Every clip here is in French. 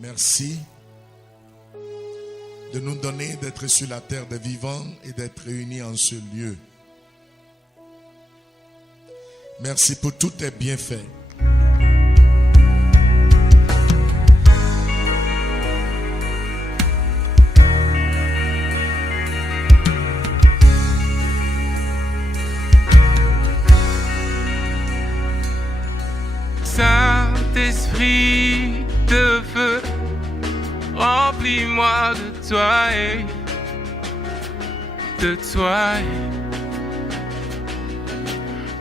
Merci de nous donner d'être sur la terre des vivants et d'être réunis en ce lieu. Merci pour tous tes bienfaits. Saint-Esprit de feu, remplis-moi de toi et de toi.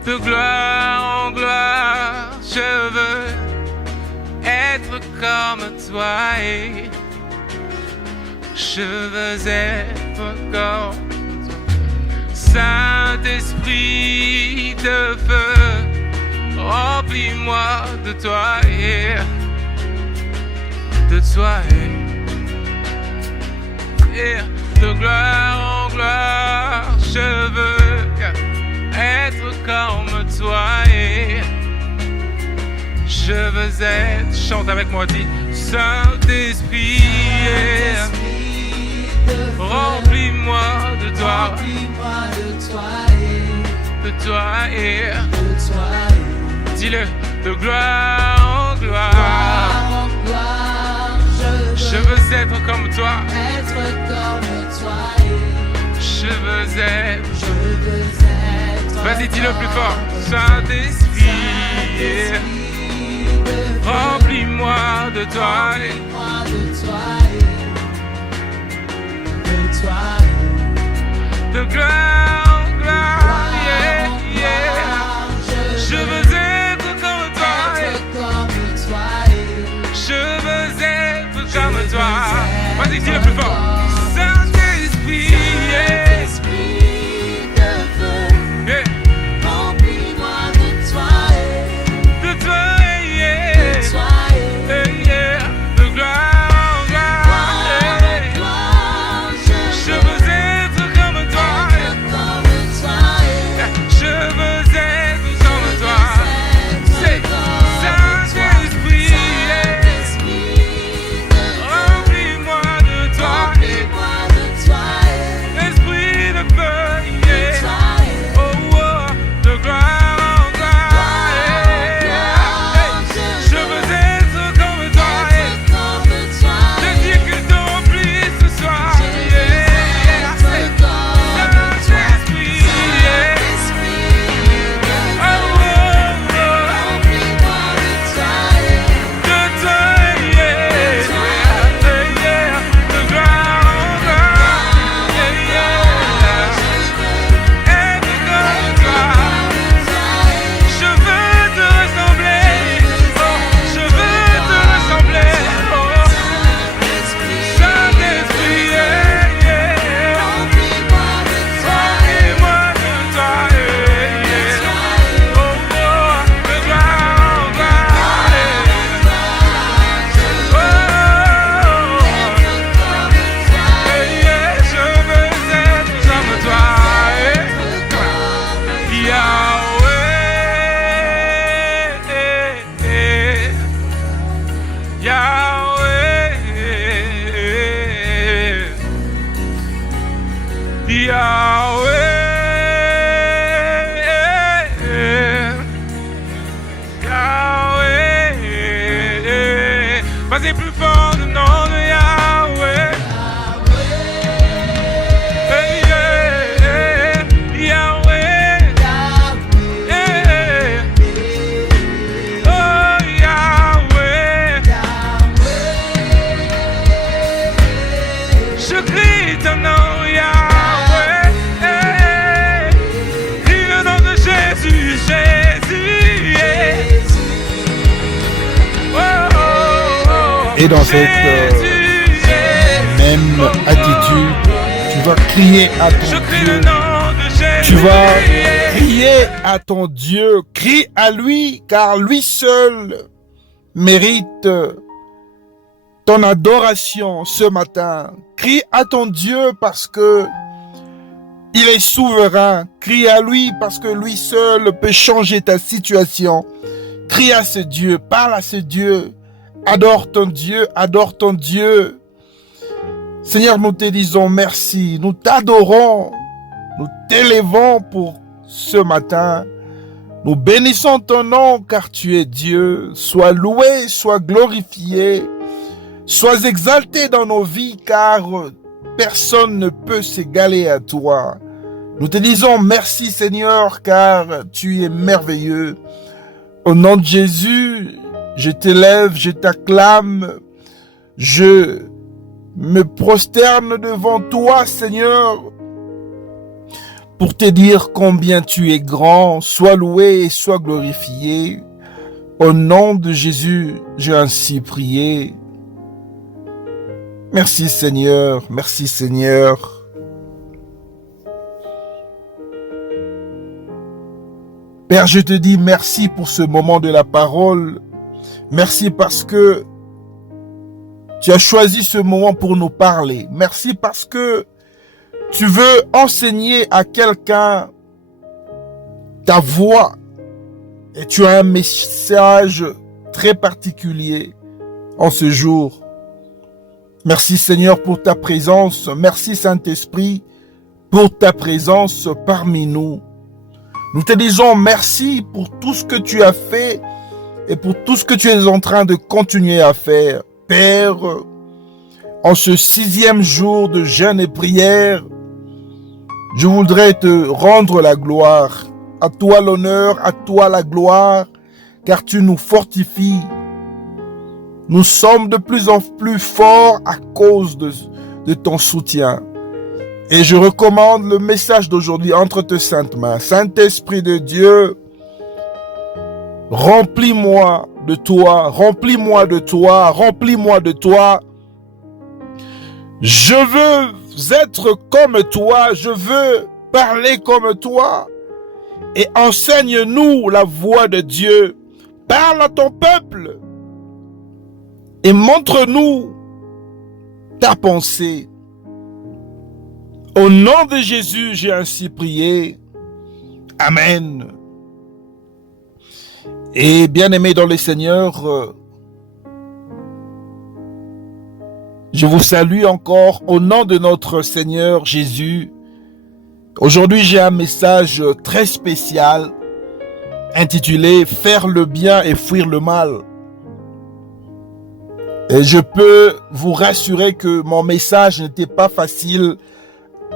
De gloire en gloire, je veux être comme toi et je veux être comme toi. Saint-Esprit de feu, remplis-moi de toi et de toi et de gloire en gloire, je veux être comme toi et je veux être, chante avec moi, dis Saint-Esprit, remplis-moi de toi, de toi et dis-le, de gloire en gloire, je veux être comme toi, je veux être, vas-y dis-le plus fort, Saint-Esprit, remplis-moi de toi, de gloire en gloire, yeah, yeah. Je veux être comme toi, je veux être comme toi, vas-y dis-le plus fort, Saint-Esprit, yeah. Vas-y plus fort le nom de Yahweh. Hey, yeah, Yahweh. Yeah. Oh Yahweh. Je crie ton nom Yahweh. Crie le nom de Jésus, Jésus. Et dans cette même attitude, tu vas crier à ton Dieu. Tu vas crier à ton Dieu. Crie à lui, car lui seul mérite ton adoration ce matin. Crie à ton Dieu parce que il est souverain. Crie à lui parce que lui seul peut changer ta situation. Crie à ce Dieu, parle à ce Dieu. Adore ton Dieu, adore ton Dieu. Seigneur, nous te disons merci, nous t'adorons, nous t'élevons pour ce matin. Nous bénissons ton nom car tu es Dieu. Sois loué, sois glorifié, sois exalté dans nos vies car personne ne peut s'égaler à toi. Nous te disons merci Seigneur car tu es merveilleux. Au nom de Jésus, je t'élève, je t'acclame, je me prosterne devant toi Seigneur pour te dire combien tu es grand. Sois loué et sois glorifié. Au nom de Jésus, j'ai ainsi prié. Merci Seigneur, merci Seigneur. Père, je te dis merci pour ce moment de la parole. Merci parce que tu as choisi ce moment pour nous parler. Merci parce que tu veux enseigner à quelqu'un ta voix et tu as un message très particulier en ce jour. Merci Seigneur pour ta présence. Merci Saint-Esprit pour ta présence parmi nous. Nous te disons merci pour tout ce que tu as fait et pour tout ce que tu es en train de continuer à faire. Père, en ce 6e jour de jeûne et prière, je voudrais te rendre la gloire. À toi l'honneur, à toi la gloire, car tu nous fortifies. Nous sommes de plus en plus forts à cause de ton soutien. Et je recommande le message d'aujourd'hui entre tes saintes mains. Saint-Esprit de Dieu, remplis-moi de toi, remplis-moi de toi, remplis-moi de toi. Je veux être comme toi, je veux parler comme toi. Et enseigne-nous la voix de Dieu. Parle à ton peuple et montre-nous ta pensée. Au nom de Jésus, j'ai ainsi prié. Amen. Et bien-aimés dans le Seigneur, je vous salue encore au nom de notre Seigneur Jésus. Aujourd'hui, j'ai un message très spécial intitulé « Faire le bien et fuir le mal ». Et je peux vous rassurer que mon message n'était pas facile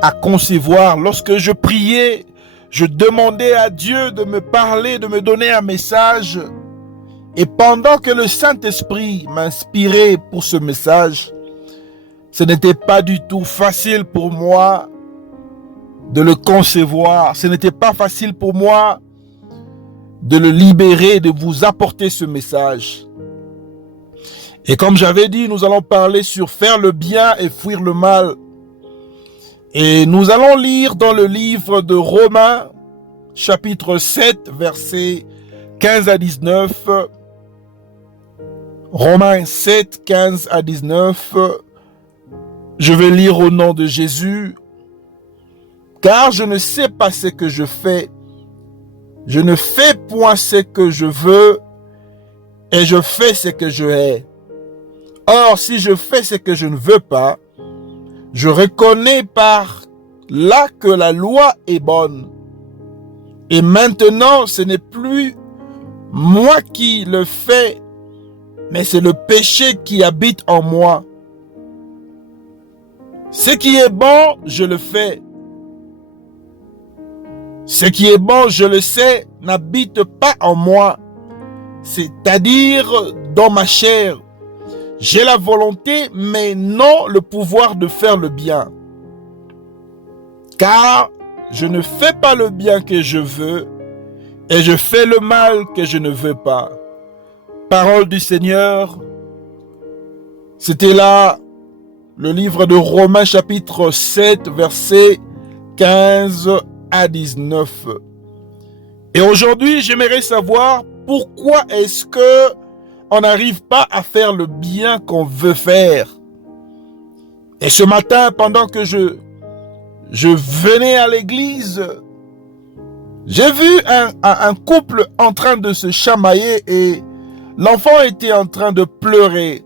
à concevoir. Lorsque je priais, je demandais à Dieu de me parler, de me donner un message. Et pendant que le Saint-Esprit m'inspirait pour ce message, ce n'était pas du tout facile pour moi de le concevoir. Ce n'était pas facile pour moi de le libérer, de vous apporter ce message. Et comme j'avais dit, nous allons parler sur faire le bien et fuir le mal. Et nous allons lire dans le livre de Romains, chapitre 7, versets 15 à 19. Romains 7, 15 à 19. Je vais lire au nom de Jésus. Car je ne sais pas ce que je fais. Je ne fais point ce que je veux, et je fais ce que je hais. Or, si je fais ce que je ne veux pas, je reconnais par là que la loi est bonne. Et maintenant, ce n'est plus moi qui le fais, mais c'est le péché qui habite en moi. Ce qui est bon, je le fais. Ce qui est bon, je le sais, n'habite pas en moi, c'est-à-dire dans ma chair. J'ai la volonté, mais non le pouvoir de faire le bien. Car je ne fais pas le bien que je veux, et je fais le mal que je ne veux pas. Parole du Seigneur. C'était là le livre de Romains chapitre 7, versets 15 à 19. Et aujourd'hui, j'aimerais savoir pourquoi est-ce que on n'arrive pas à faire le bien qu'on veut faire. Et ce matin, pendant que je venais à l'église, j'ai vu un couple en train de se chamailler et L'enfant était en train de pleurer.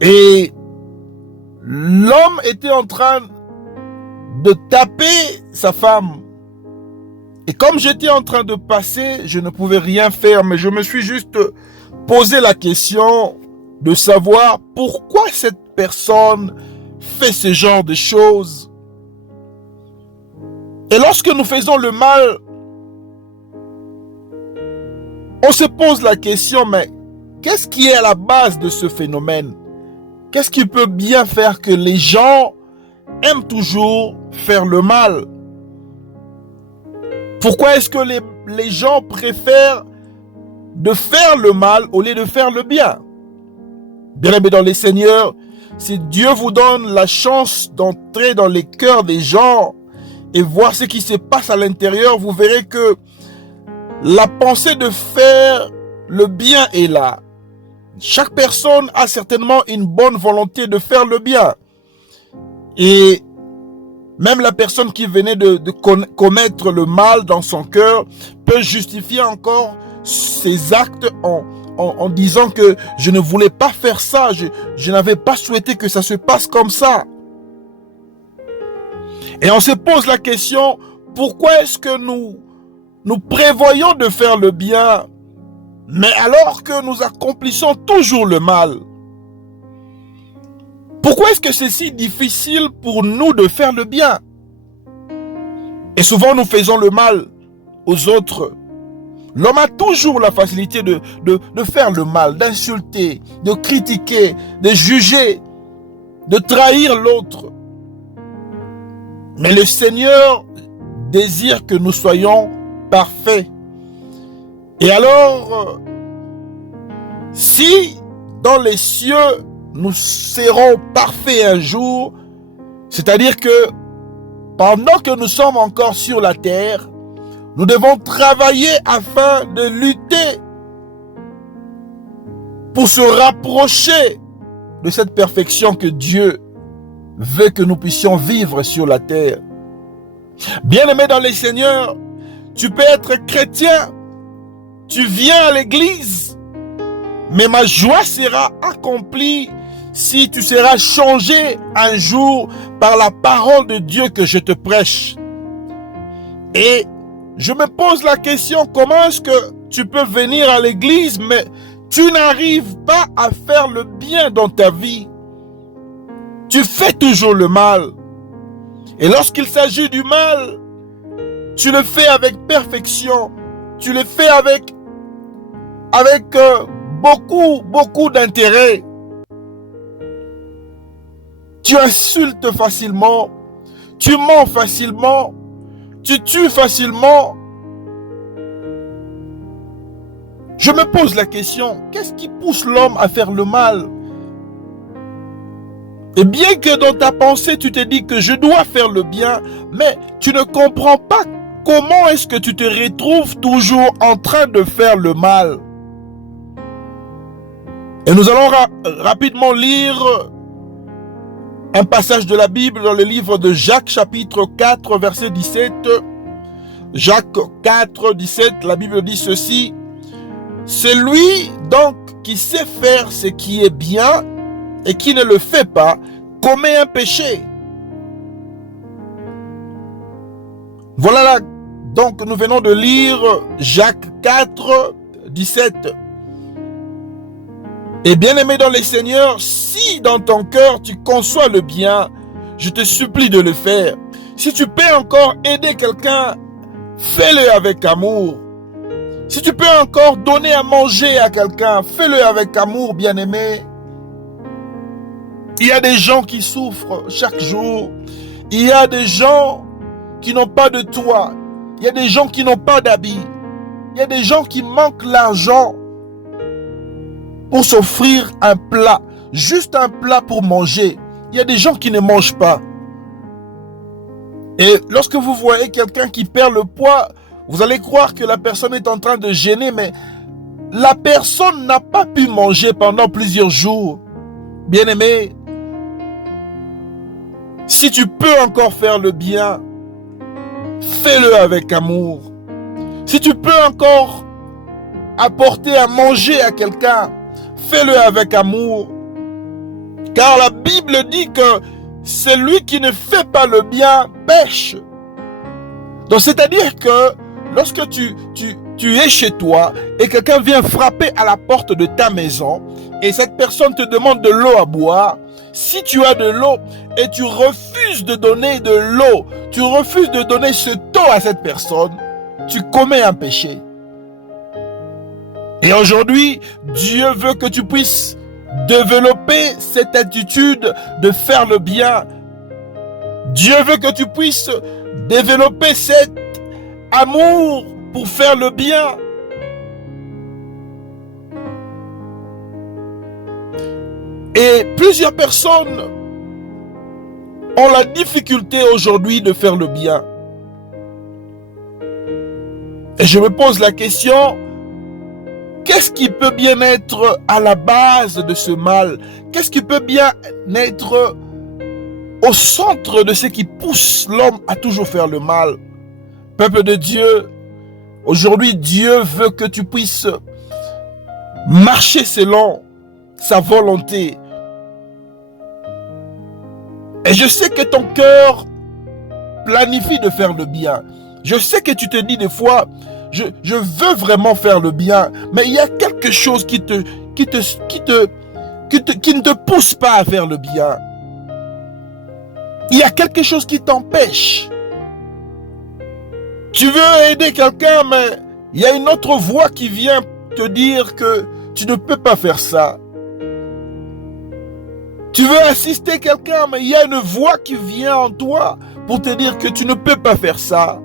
Et l'homme était en train de taper sa femme. Et comme j'étais en train de passer, je ne pouvais rien faire, mais je me suis juste posé la question de savoir pourquoi cette personne fait ce genre de choses. Et lorsque nous faisons le mal, on se pose la question, mais qu'est-ce qui est à la base de ce phénomène? Qu'est-ce qui peut bien faire que les gens aiment toujours faire le mal? Pourquoi est-ce que les gens préfèrent de faire le mal au lieu de faire le bien? Bien-aimés dans les Seigneurs, si Dieu vous donne la chance d'entrer dans les cœurs des gens et voir ce qui se passe à l'intérieur, vous verrez que la pensée de faire le bien est là. Chaque personne a certainement une bonne volonté de faire le bien. Et même la personne qui venait de commettre le mal dans son cœur peut justifier encore ses actes en disant que je ne voulais pas faire ça, je n'avais pas souhaité que ça se passe comme ça. Et on se pose la question, pourquoi est-ce que nous prévoyons de faire le bien, mais alors que nous accomplissons toujours le mal? Pourquoi est-ce que c'est si difficile pour nous de faire le bien? Et souvent nous faisons le mal aux autres. L'homme a toujours la facilité de faire le mal, d'insulter, de critiquer, de juger, de trahir l'autre. Mais le Seigneur désire que nous soyons parfaits. Et alors, si dans les cieux, nous serons parfaits un jour, c'est-à-dire que pendant que nous sommes encore sur la terre, nous devons travailler afin de lutter pour se rapprocher de cette perfection que Dieu veut que nous puissions vivre sur la terre. Bien-aimé dans les Seigneurs, tu peux être chrétien, tu viens à l'église, mais ma joie sera accomplie si tu seras changé un jour par la parole de Dieu que je te prêche. Et je me pose la question, comment est-ce que tu peux venir à l'église, mais tu n'arrives pas à faire le bien dans ta vie? Tu fais toujours le mal. Et lorsqu'il s'agit du mal, tu le fais avec perfection. Tu le fais avec beaucoup d'intérêt. Tu insultes facilement. Tu mens facilement. Tu tues facilement. Je me pose la question, qu'est-ce qui pousse l'homme à faire le mal? Et bien que dans ta pensée, tu te dis que je dois faire le bien, mais tu ne comprends pas comment est-ce que tu te retrouves toujours en train de faire le mal. Et nous allons rapidement lire un passage de la Bible dans le livre de Jacques chapitre 4 verset 17. Jacques 4, 17, la Bible dit ceci. Celui donc qui sait faire ce qui est bien et qui ne le fait pas commet un péché. Voilà là, donc nous venons de lire Jacques 4, 17. Et bien-aimé dans les Seigneurs, si dans ton cœur tu conçois le bien, je te supplie de le faire. Si tu peux encore aider quelqu'un, fais-le avec amour. Si tu peux encore donner à manger à quelqu'un, fais-le avec amour, bien-aimé. Il y a des gens qui souffrent chaque jour. Il y a des gens qui n'ont pas de toit. Il y a des gens qui n'ont pas d'habits. Il y a des gens qui manquent l'argent pour s'offrir un plat, juste un plat pour manger. Il y a des gens qui ne mangent pas. Et lorsque vous voyez quelqu'un qui perd le poids, vous allez croire que la personne est en train de jeûner, mais la personne n'a pas pu manger pendant plusieurs jours. Bien-aimé, si tu peux encore faire le bien, fais-le avec amour. Si tu peux encore apporter à manger à quelqu'un, fais-le avec amour. Car la Bible dit que celui qui ne fait pas le bien pêche. Donc c'est-à-dire que lorsque tu es chez toi et quelqu'un vient frapper à la porte de ta maison et cette personne te demande de l'eau à boire, si tu as de l'eau et tu refuses de donner de l'eau, tu refuses de donner ce eau à cette personne, tu commets un péché. Et aujourd'hui, Dieu veut que tu puisses développer cette attitude de faire le bien. Dieu veut que tu puisses développer cet amour pour faire le bien. Et plusieurs personnes ont la difficulté aujourd'hui de faire le bien. Et je me pose la question, qu'est-ce qui peut bien être à la base de ce mal? Qu'est-ce qui peut bien être au centre de ce qui pousse l'homme à toujours faire le mal? Peuple de Dieu, aujourd'hui Dieu veut que tu puisses marcher selon sa volonté. Et je sais que ton cœur planifie de faire le bien. Je sais que tu te dis des fois, je veux vraiment faire le bien, mais il y a quelque chose qui ne te pousse pas à faire le bien. Il y a quelque chose qui t'empêche. Tu veux aider quelqu'un, mais il y a une autre voix qui vient te dire que tu ne peux pas faire ça. Tu veux assister quelqu'un, mais il y a une voix qui vient en toi pour te dire que tu ne peux pas faire ça.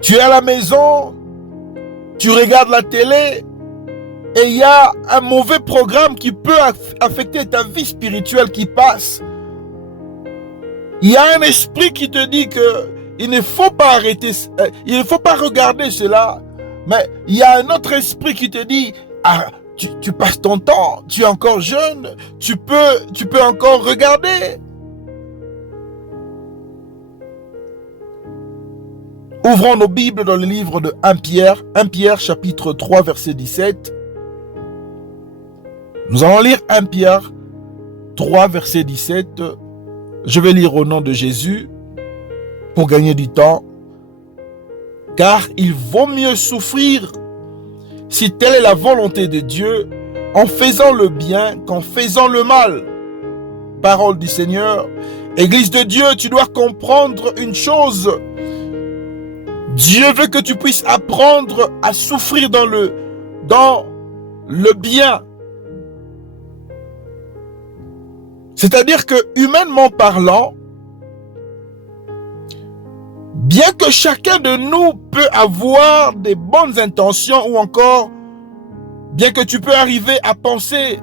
Tu es à la maison, tu regardes la télé et il y a un mauvais programme qui peut affecter ta vie spirituelle qui passe. Il y a un esprit qui te dit que il ne faut pas arrêter, il ne faut pas regarder cela. Mais il y a un autre esprit qui te dit, ah, tu passes ton temps, tu es encore jeune, tu peux encore regarder. Ouvrons nos Bibles dans le livre de 1 Pierre chapitre 3 verset 17. Nous allons lire 1 Pierre 3 verset 17. Je vais lire au nom de Jésus pour gagner du temps. Car il vaut mieux souffrir, si telle est la volonté de Dieu, en faisant le bien qu'en faisant le mal. Parole du Seigneur. Église de Dieu, tu dois comprendre une chose. Dieu veut que tu puisses apprendre à souffrir dans le bien. C'est-à-dire que, humainement parlant, bien que chacun de nous peut avoir des bonnes intentions ou encore, bien que tu peux arriver à penser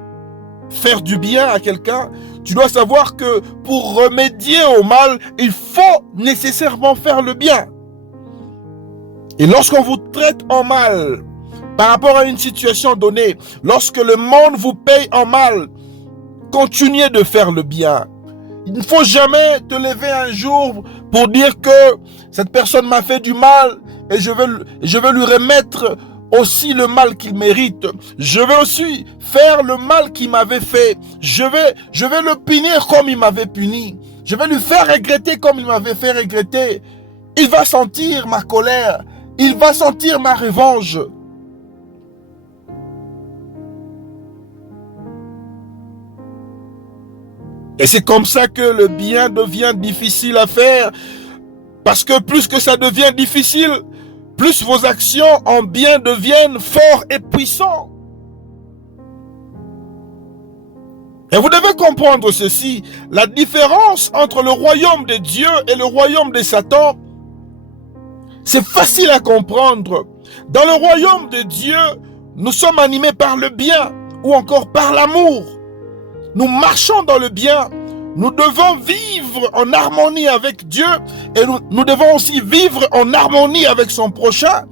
faire du bien à quelqu'un, tu dois savoir que pour remédier au mal, il faut nécessairement faire le bien. Et lorsqu'on vous traite en mal par rapport à une situation donnée, lorsque le monde vous paye en mal, continuez de faire le bien. Il ne faut jamais te lever un jour pour dire que cette personne m'a fait du mal et je veux lui remettre aussi le mal qu'il mérite. Je vais aussi faire le mal qu'il m'avait fait. Je vais le punir comme il m'avait puni. Je vais lui faire regretter comme il m'avait fait regretter. Il va sentir ma colère. Il va sentir ma revanche. Et c'est comme ça que le bien devient difficile à faire. Parce que plus que ça devient difficile, plus vos actions en bien deviennent forts et puissants. Et vous devez comprendre ceci. La différence entre le royaume de Dieu et le royaume de Satan, c'est facile à comprendre. Dans le royaume de Dieu, nous sommes animés par le bien ou encore par l'amour. Nous marchons dans le bien. Nous devons vivre en harmonie avec Dieu et nous devons aussi vivre en harmonie avec son prochain.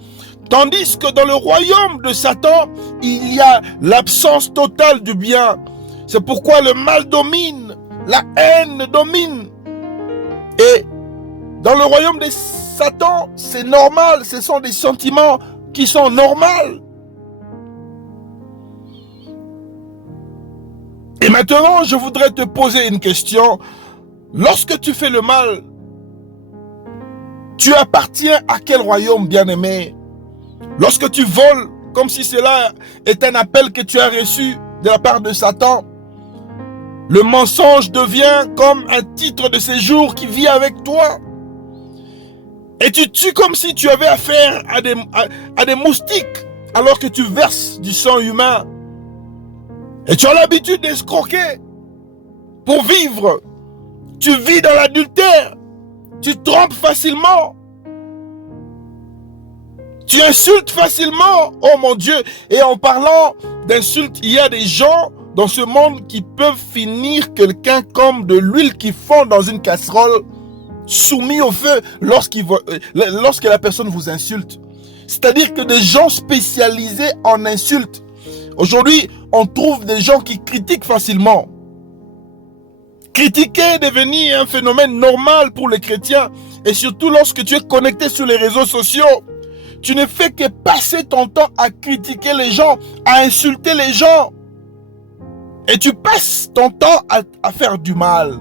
Tandis que dans le royaume de Satan, il y a l'absence totale du bien. C'est pourquoi le mal domine, la haine domine. Et dans le royaume de Satan, c'est normal, ce sont des sentiments qui sont normales. Et maintenant, je voudrais te poser une question. Lorsque tu fais le mal, tu appartiens à quel royaume, bien-aimé? Lorsque tu voles, comme si cela est un appel que tu as reçu de la part de Satan, le mensonge devient comme un titre de séjour qui vit avec toi. Et tu tues comme si tu avais affaire à des moustiques, alors que tu verses du sang humain. Et tu as l'habitude d'escroquer pour vivre. Tu vis dans l'adultère. Tu trompes facilement. Tu insultes facilement. Oh mon Dieu. Et en parlant d'insultes, il y a des gens dans ce monde qui peuvent finir quelqu'un comme de l'huile qui fond dans une casserole, soumis au feu lorsque la personne vous insulte. C'est-à-dire que des gens spécialisés en insultes. Aujourd'hui, on trouve des gens qui critiquent facilement. Critiquer est devenu un phénomène normal pour les chrétiens. Et surtout lorsque tu es connecté sur les réseaux sociaux, tu ne fais que passer ton temps à critiquer les gens, à insulter les gens. Et tu passes ton temps à faire du mal.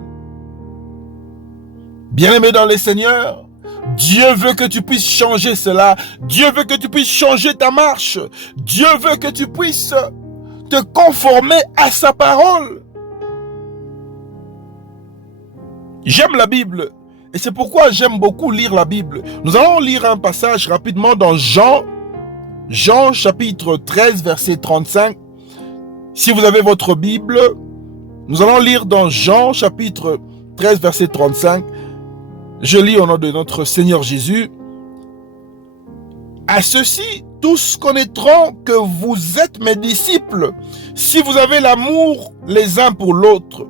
Bien-aimé dans les Seigneurs, Dieu veut que tu puisses changer cela. Dieu veut que tu puisses changer ta marche. Dieu veut que tu puisses te conformer à sa parole. J'aime la Bible. Et c'est pourquoi j'aime beaucoup lire la Bible. Nous allons lire un passage rapidement dans Jean chapitre 13, verset 35. Si vous avez votre Bible, nous allons lire dans Jean chapitre 13, verset 35. Je lis au nom de notre Seigneur Jésus. À ceci, tous connaîtront que vous êtes mes disciples, si vous avez l'amour les uns pour l'autre.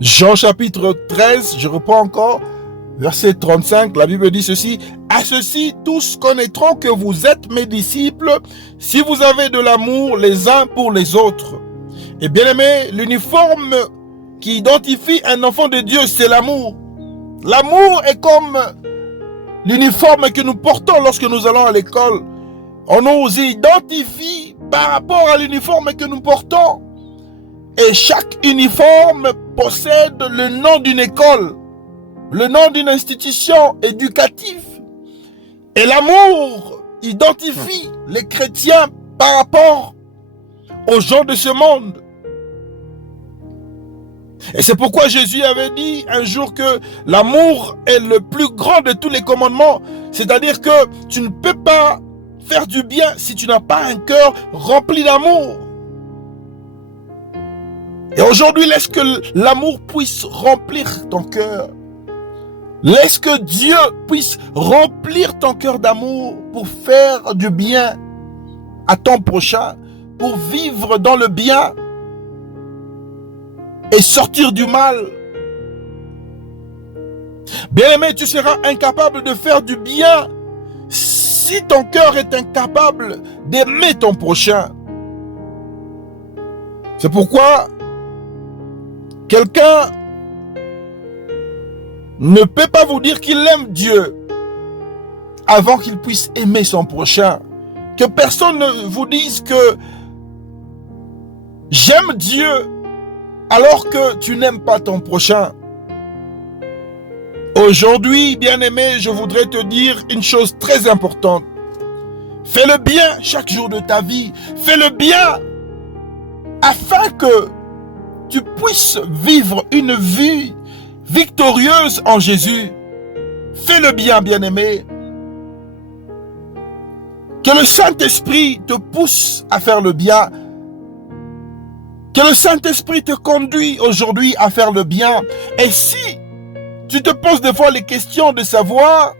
Jean chapitre 13, je reprends encore, verset 35, la Bible dit ceci. À ceci, tous connaîtront que vous êtes mes disciples, si vous avez de l'amour les uns pour les autres. Et bien aimé, l'uniforme qui identifie un enfant de Dieu, c'est l'amour. L'amour est comme l'uniforme que nous portons lorsque nous allons à l'école. On nous identifie par rapport à l'uniforme que nous portons. Et chaque uniforme possède le nom d'une école, le nom d'une institution éducative. Et l'amour identifie les chrétiens par rapport aux gens de ce monde. Et c'est pourquoi Jésus avait dit un jour que l'amour est le plus grand de tous les commandements. C'est-à-dire que tu ne peux pas faire du bien si tu n'as pas un cœur rempli d'amour. Et aujourd'hui, laisse que l'amour puisse remplir ton cœur. Laisse que Dieu puisse remplir ton cœur d'amour pour faire du bien à ton prochain, pour vivre dans le bien et sortir du mal. Bien-aimé, tu seras incapable de faire du bien si ton cœur est incapable d'aimer ton prochain. C'est pourquoi quelqu'un ne peut pas vous dire qu'il aime Dieu avant qu'il puisse aimer son prochain. Que personne ne vous dise que j'aime Dieu alors que tu n'aimes pas ton prochain. Aujourd'hui, bien-aimé, je voudrais te dire une chose très importante. Fais le bien chaque jour de ta vie. Fais le bien afin que tu puisses vivre une vie victorieuse en Jésus. Fais le bien, bien-aimé. Que le Saint-Esprit te pousse à faire le bien. Que le Saint-Esprit te conduit aujourd'hui à faire le bien. Et si tu te poses des fois les questions de savoir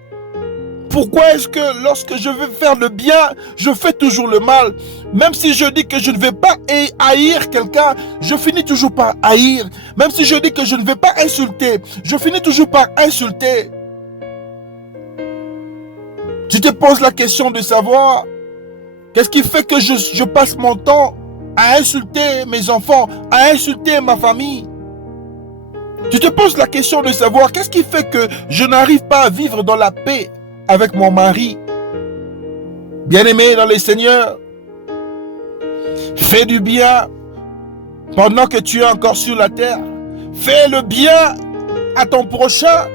pourquoi est-ce que lorsque je veux faire le bien, je fais toujours le mal. Même si je dis que je ne vais pas haïr quelqu'un, je finis toujours par haïr. Même si je dis que je ne vais pas insulter, je finis toujours par insulter. Tu te poses la question de savoir qu'est-ce qui fait que je passe mon temps à insulter mes enfants, à insulter ma famille. Tu te poses la question de savoir qu'est-ce qui fait que je n'arrive pas à vivre dans la paix avec mon mari. Bien-aimé dans les Seigneurs, fais du bien pendant que tu es encore sur la terre. Fais le bien à ton prochain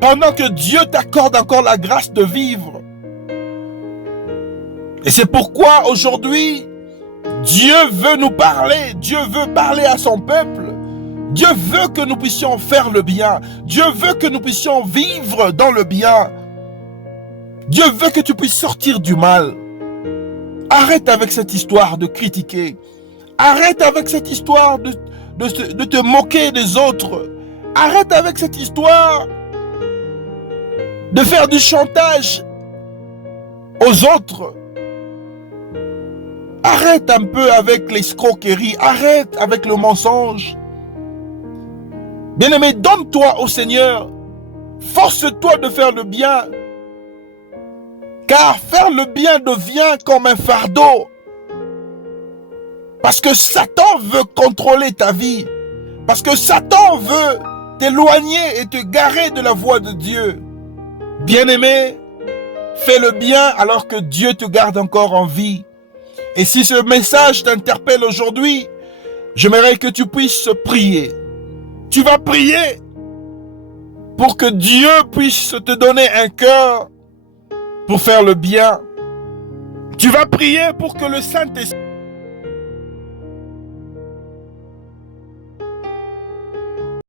pendant que Dieu t'accorde encore la grâce de vivre. Et c'est pourquoi aujourd'hui, Dieu veut nous parler. Dieu veut parler à son peuple. Dieu veut que nous puissions faire le bien. Dieu veut que nous puissions vivre dans le bien. Dieu veut que tu puisses sortir du mal. Arrête avec cette histoire de critiquer. Arrête avec cette histoire de te moquer des autres. Arrête avec cette histoire de faire du chantage aux autres. Arrête un peu avec l'escroquerie. Arrête avec le mensonge. Bien-aimé, donne-toi au Seigneur. Force-toi de faire le bien. Car faire le bien devient comme un fardeau. Parce que Satan veut contrôler ta vie. Parce que Satan veut t'éloigner et te garer de la voie de Dieu. Bien-aimé, fais le bien alors que Dieu te garde encore en vie. Et si ce message t'interpelle aujourd'hui, j'aimerais que tu puisses prier. Tu vas prier pour que Dieu puisse te donner un cœur pour faire le bien. Tu vas prier pour que le Saint-Esprit